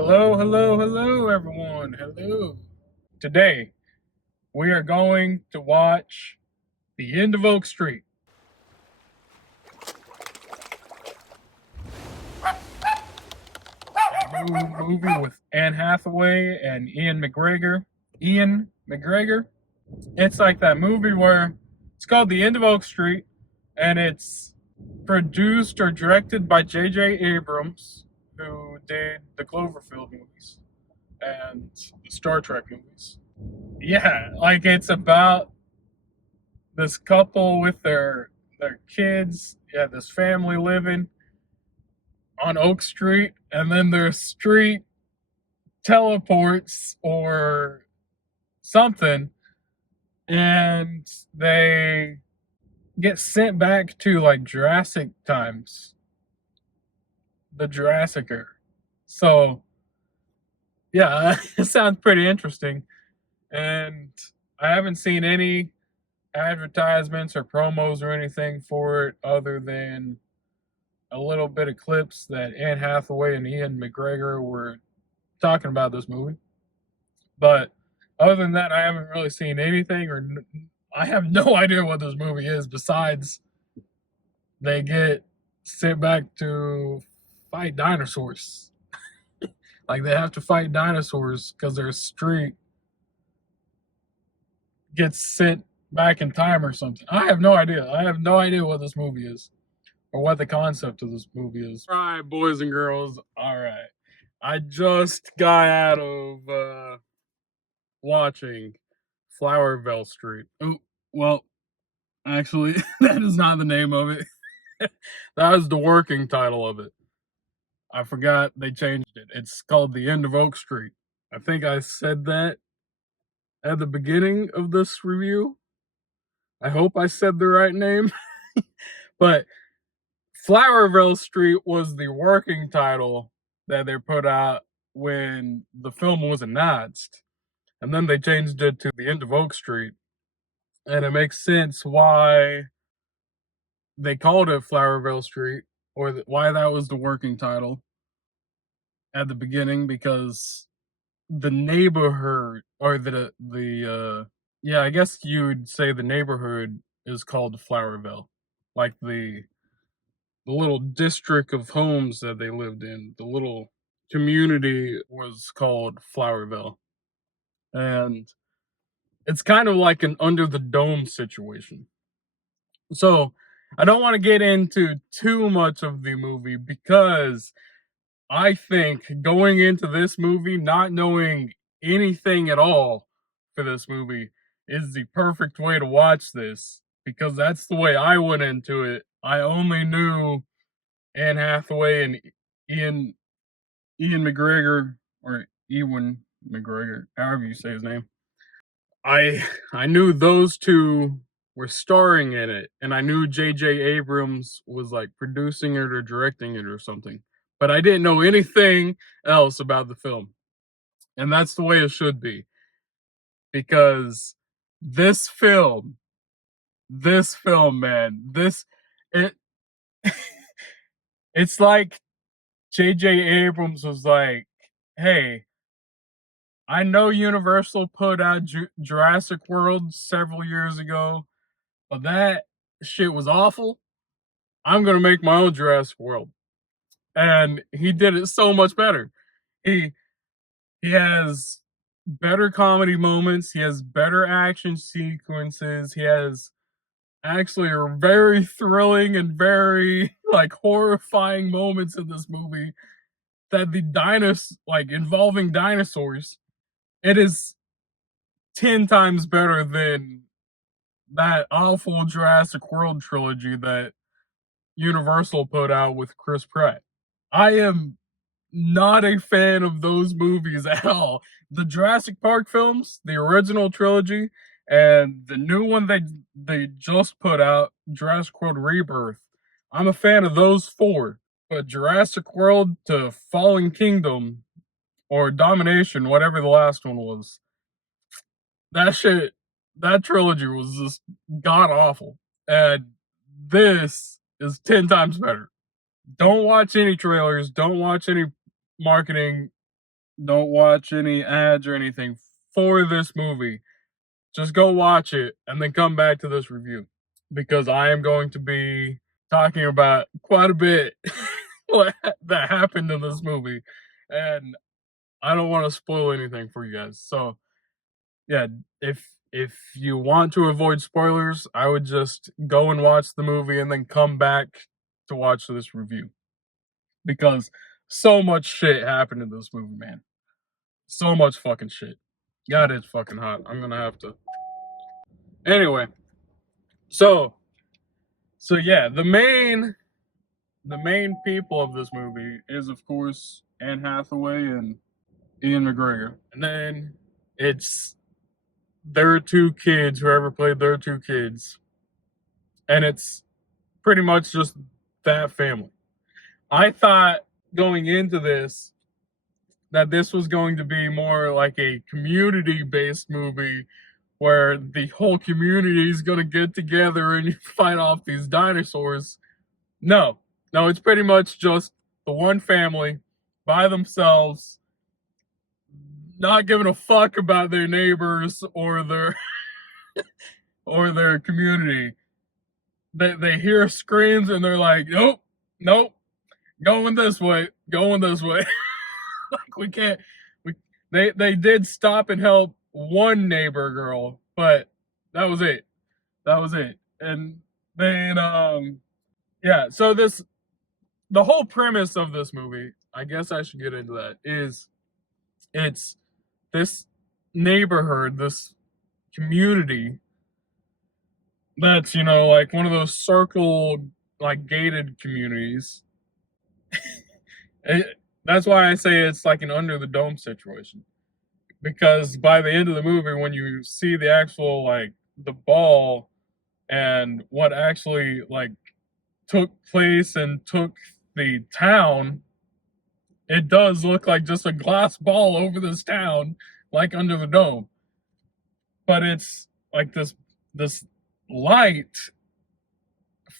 Hello, hello, hello, everyone. Hello. Today, we are going to watch The End of Oak Street. A new movie with Anne Hathaway and Ian McGregor. Ian McGregor? It's like that movie where it's called The End of Oak Street, and it's produced or directed by J.J. Abrams, who did the Cloverfield movies and the Star Trek movies. Yeah, like it's about this couple with their kids, yeah, this family living on Oak Street, and then their street teleports or something, and they get sent back to like Jurassic times, the Jurassic era. So yeah, it sounds pretty interesting, and I haven't seen any advertisements or promos or anything for it other than a little bit of clips that Anne Hathaway and Ian McGregor were talking about this movie. But other than that, I haven't really seen anything, or I have no idea what this movie is besides they get sent back to fight dinosaurs. Like they have to fight dinosaurs because their street gets sent back in time or something. I have no idea. I have no idea what this movie is or what the concept of this movie is. All right, boys and girls. All right. I just got out of watching Flowerville Street. Oh, well, actually, that is not the name of it. That was the working title of it. I forgot they changed it. It's called The End of Oak Street. I think I said that at the beginning of this review. I hope I said the right name. But Flowerville Street was the working title that they put out when the film was announced. And then they changed it to The End of Oak Street. And it makes sense why they called it Flowerville Street, or why that was the working title at the beginning, because the neighborhood, or yeah, I guess you'd say the neighborhood is called Flowerville. Like the little district of homes that they lived in, the little community was called Flowerville. And it's kind of like an under the dome situation. So I don't want to get into too much of the movie because I think going into this movie, not knowing anything at all for this movie, is the perfect way to watch this, because that's the way I went into it. I only knew Anne Hathaway and Ian Ian McGregor, or Ewan McGregor, however you say his name. I knew those two were starring in it, and I knew J.J. Abrams was like producing it or directing it or something. But I didn't know anything else about the film. And that's the way it should be. Because this film, man, it it's like J.J. Abrams was like, hey, I know Universal put out Jurassic World several years ago, but that shit was awful. I'm gonna make my own Jurassic World, and he did it so much better. He he has better comedy moments. He has better action sequences. He has actually very thrilling and very like horrifying moments in this movie that involving dinosaurs. It is 10 times better than that awful Jurassic World trilogy that Universal put out with Chris Pratt. I am not a fan of those movies at all. The Jurassic Park films, the original trilogy, and the new one they just put out, Jurassic World Rebirth. I'm a fan of those four. But Jurassic World to Fallen Kingdom or Domination, whatever the last one was, that trilogy was just god awful. And this is 10 times better. Don't watch any trailers, don't watch any marketing. don't watch any ads or anything for this movie. Just go watch it and then come back to this review, because I am going to be talking about quite a bit what that happened in this movie, and I don't want to spoil anything for you guys. So yeah, if you want to avoid spoilers, I would just go and watch the movie and then come back to watch this review, because so much shit happened in this movie, man. So much fucking shit. God, it's fucking hot. I'm gonna have to. Anyway, so yeah, the main people of this movie is, of course, Anne Hathaway and Ian McGregor, and then it's their two kids, whoever played their two kids, and it's pretty much just that family. I thought going into this that this was going to be more like a community-based movie where the whole community is going to get together and fight off these dinosaurs. No, it's pretty much just the one family by themselves, not giving a fuck about their neighbors or their community. They hear screams and they're like, nope, going this way. Like, we can't. They did stop and help one neighbor girl, but that was it. And then yeah. So the whole premise of this movie, I guess I should get into that, is it's this neighborhood, this community that's, like one of those circle, like, gated communities. That's why I say it's like an under the dome situation, because by the end of the movie, when you see the actual, like, the ball and what actually, like, took place and took the town, it does look like just a glass ball over this town, like under the dome. But it's like this light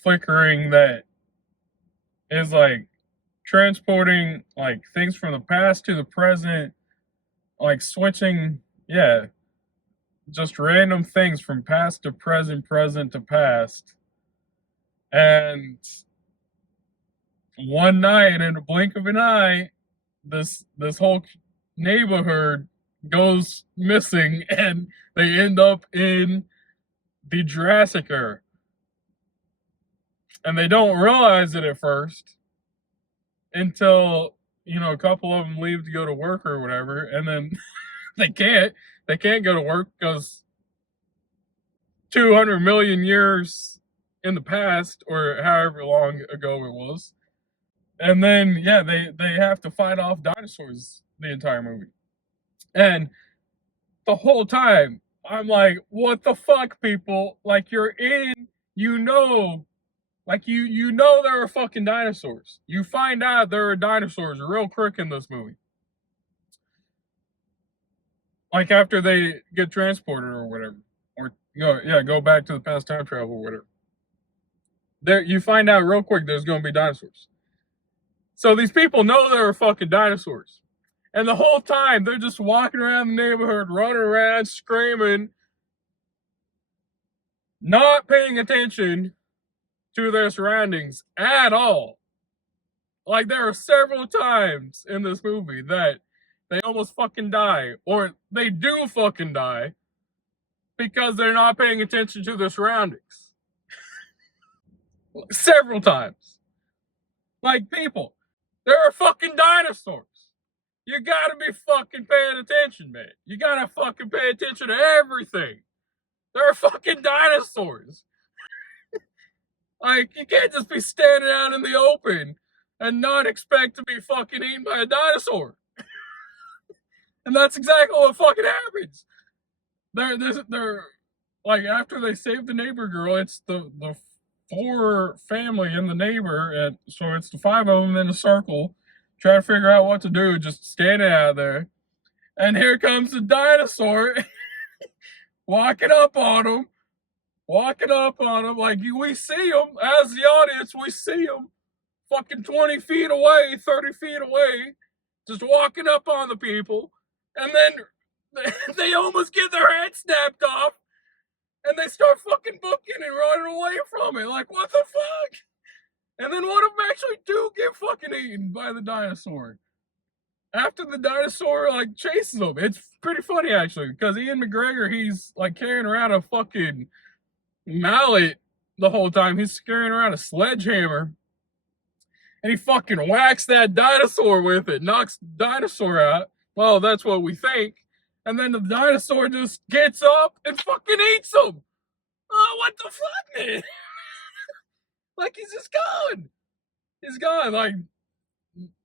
flickering that is like transporting, like, things from the past to the present, like switching, yeah, just random things from past to present, present to past. And one night, in a blink of an eye, this whole neighborhood goes missing, and they end up in the Jurassic era. And they don't realize it at first until, a couple of them leave to go to work or whatever, and then they can't go to work because 200 million years in the past, or however long ago it was. And then, yeah, they have to fight off dinosaurs the entire movie. And the whole time, I'm like, what the fuck, people? Like, you're in, like, you know there are fucking dinosaurs. You find out there are dinosaurs real quick in this movie. Like, after they get transported or whatever. Or, go back to the past, time travel or whatever. There, you find out real quick there's going to be dinosaurs. So these people know there are fucking dinosaurs. And the whole time, they're just walking around the neighborhood, running around, screaming, not paying attention to their surroundings at all. Like, there are several times in this movie that they almost fucking die, or they do fucking die, because they're not paying attention to their surroundings. Several times. Like, people, there are fucking dinosaurs. You gotta be fucking paying attention, man. You gotta fucking pay attention to everything. There are fucking dinosaurs. Like, you can't just be standing out in the open and not expect to be fucking eaten by a dinosaur. And that's exactly what fucking happens. They're like, after they save the neighbor girl, it's the four family and the neighbor, and so it's the five of them in a circle, trying to figure out what to do, just standing out there. And here comes the dinosaur, walking up on them. Like, we see them, as the audience, we see them fucking 20 feet away, 30 feet away, just walking up on the people, and then they almost get their head snapped off, and they start fucking booking and running away from it. Like, what the fuck? And then one of them actually do get fucking eaten by the dinosaur. After the dinosaur, like, chases them. It's pretty funny, actually, because Ian McGregor, he's, like, carrying around a fucking mallet the whole time. He's carrying around a sledgehammer. And he fucking whacks that dinosaur with it, knocks the dinosaur out. Well, that's what we think. And then the dinosaur just gets up and fucking eats him. Oh, what the fuck, man? Like, he's just gone. He's gone. Like,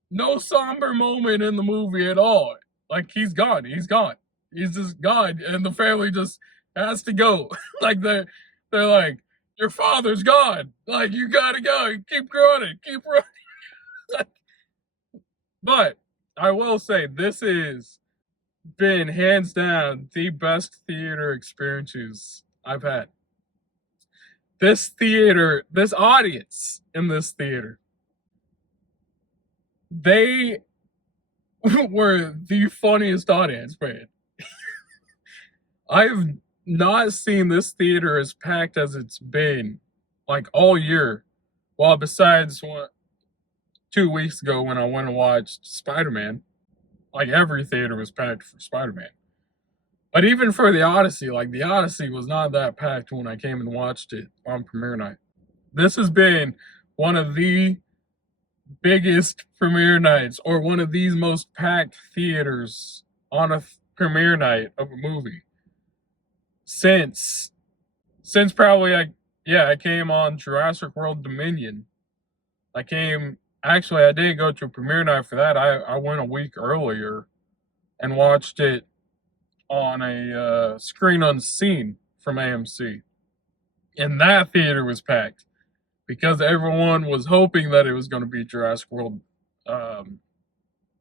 no somber moment in the movie at all. Like, he's gone. He's gone. He's just gone. And the family just has to go. Like, they're like, your father's gone. Like, you gotta go. Keep running. Keep running. But I will say, this has been hands down the best theater experiences I've had. This theater, this audience in this theater, they were the funniest audience, man. I've not seen this theater as packed as it's been, like, all year. Well, besides 2 weeks ago when I went and watched Spider-Man. Like, every theater was packed for Spider-Man. But even for the Odyssey, like, the Odyssey was not that packed when I came and watched it on premiere night. This has been one of the biggest premiere nights, or one of these most packed theaters on a premiere night of a movie since probably, I came on Jurassic World Dominion. Actually, I didn't go to a premiere night for that. I went a week earlier and watched it on a screen unseen from AMC. And that theater was packed because everyone was hoping that it was going to be Jurassic World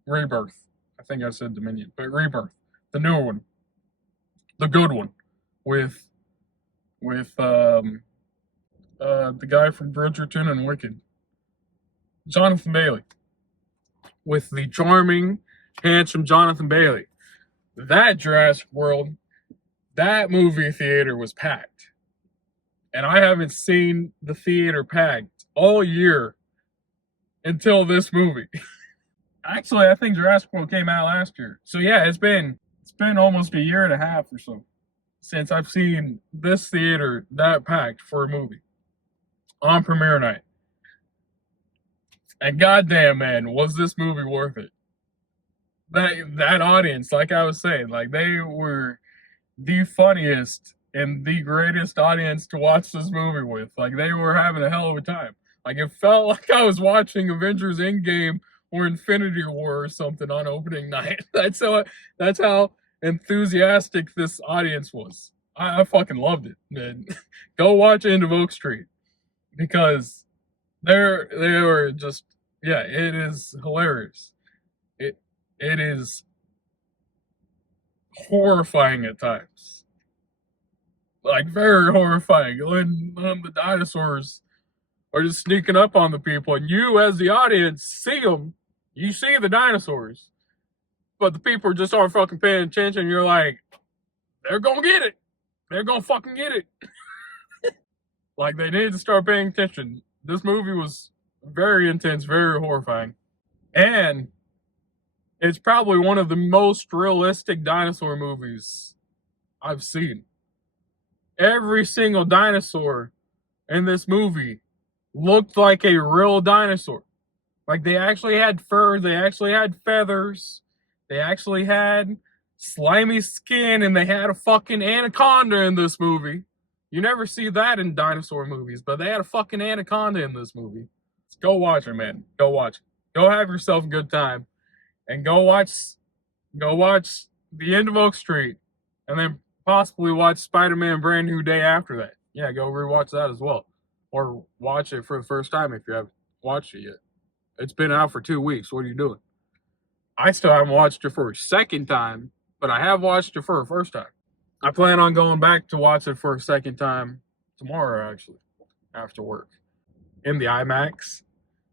Rebirth. I think I said Dominion, but Rebirth, the newer one, the good one, with the guy from Bridgerton and Wicked. Jonathan Bailey. With the charming, handsome Jonathan Bailey. That Jurassic World, that movie theater was packed. And I haven't seen the theater packed all year until this movie. Actually, I think Jurassic World came out last year. So yeah, it's been almost a year and a half or so since I've seen this theater that packed for a movie on premiere night. And goddamn, man, was this movie worth it? That audience, like I was saying, like, they were the funniest and the greatest audience to watch this movie with. Like, they were having a hell of a time. Like, it felt like I was watching Avengers Endgame or Infinity War or something on opening night. That's how enthusiastic this audience was. I fucking loved it, man. Go watch End of Oak Street, because they were just, yeah, it is hilarious. It is horrifying at times. Like, very horrifying. When the dinosaurs are just sneaking up on the people, and you, as the audience, see them. You see the dinosaurs, but the people just aren't fucking paying attention. You're like, they're gonna get it. They're gonna fucking get it. Like, they need to start paying attention. This movie was very intense, very horrifying. And it's probably one of the most realistic dinosaur movies I've seen. Every single dinosaur in this movie looked like a real dinosaur. Like, they actually had fur, they actually had feathers, they actually had slimy skin, and they had a fucking anaconda in this movie. You never see that in dinosaur movies, but they had a fucking anaconda in this movie. Go watch it, man. Go watch it. Go have yourself a good time. And go watch The End of Oak Street. And then possibly watch Spider-Man Brand New Day after that. Yeah, go rewatch that as well. Or watch it for the first time if you haven't watched it yet. It's been out for 2 weeks. What are you doing? I still haven't watched it for a second time, but I have watched it for a first time. I plan on going back to watch it for a second time tomorrow, actually, after work. In the IMAX,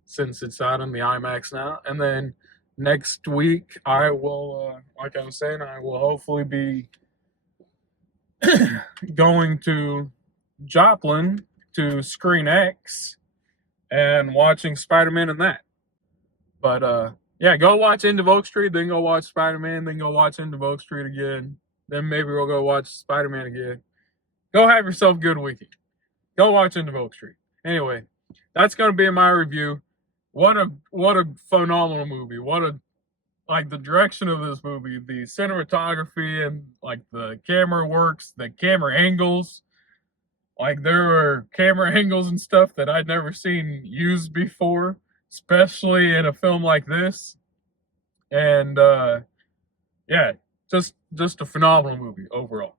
since it's out in the IMAX now. And then next week I will, like I was saying, I will hopefully be going to Joplin to Screen X and watching Spider-Man in that. But yeah, go watch Into Oak Street, then go watch Spider-Man, then go watch Into Oak Street again. Then maybe we'll go watch Spider-Man again. Go have yourself a good weekend. Go watch Into Oak Street. Anyway, that's gonna be my review. What a phenomenal movie. Like the direction of this movie, the cinematography and like the camera works, the camera angles. Like there were camera angles and stuff that I'd never seen used before, especially in a film like this. And yeah, just a phenomenal movie overall.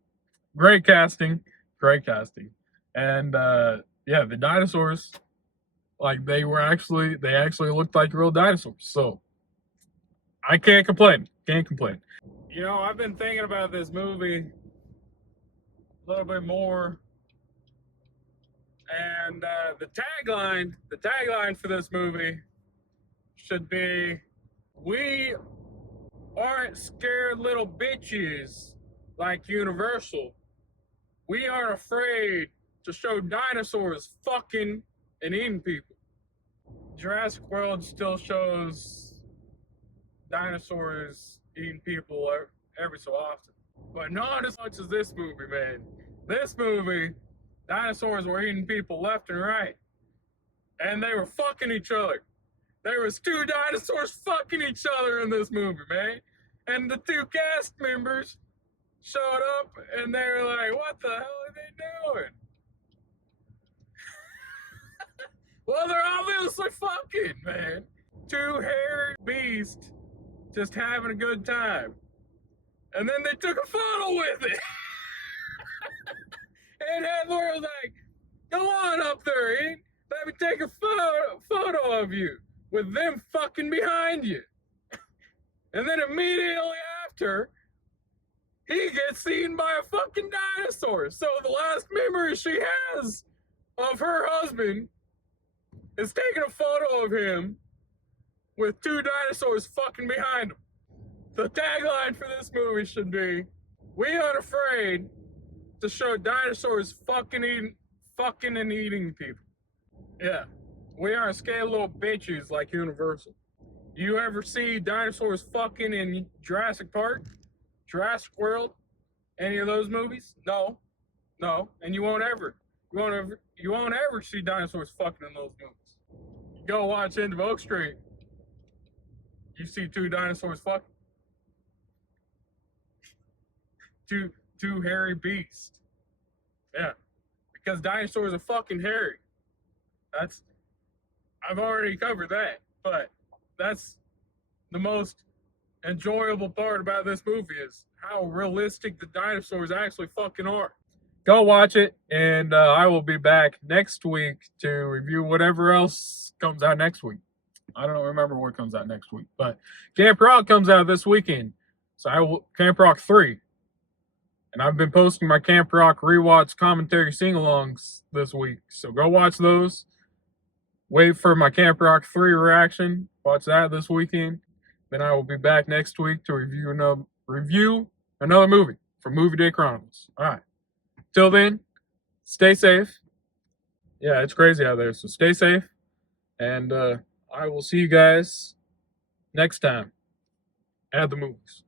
Great casting. And yeah, the dinosaurs, like they actually looked like real dinosaurs. So I can't complain. You know, I've been thinking about this movie a little bit more. And the tagline for this movie should be, "We aren't scared little bitches like Universal. We aren't afraid to show dinosaurs fucking and eating people." Jurassic World still shows dinosaurs eating people every so often, but not as much as this movie, man. This movie, dinosaurs were eating people left and right, and they were fucking each other. There was 2 dinosaurs fucking each other in this movie, man. And the 2 cast members showed up, and they were like, "What the hell are they doing?" Well, they're obviously fucking, man. 2 hairy beasts just having a good time. And then they took a photo with it. And Headler was like, "Go on up there, Ian. Let me take a photo of you with them fucking behind you." And then immediately after, he gets eaten by a fucking dinosaur. So the last memory she has of her husband is taking a photo of him with 2 dinosaurs fucking behind him. The tagline for this movie should be, "We aren't afraid to show dinosaurs fucking and eating people." Yeah, we aren't scared little bitches like Universal. You ever see dinosaurs fucking in Jurassic Park, Jurassic World, any of those movies? No, and you won't ever see dinosaurs fucking in those movies. Go watch Into Oak Street. You see 2 dinosaurs fucking. Two hairy beasts. Yeah, because dinosaurs are fucking hairy. I've already covered that, but that's the most enjoyable part about this movie is how realistic the dinosaurs actually fucking are. Go watch it, and I will be back next week to review whatever else comes out next week. I don't remember what comes out next week, but Camp Rock comes out this weekend. So Camp Rock 3. And I've been posting my Camp Rock rewatch commentary sing-alongs this week. So go watch those. Wait for my Camp Rock 3 reaction. Watch that this weekend. Then I will be back next week to review another movie from Movie Day Chronicles. All right. Till then, stay safe. Yeah, it's crazy out there. So stay safe. And I will see you guys next time at the movies.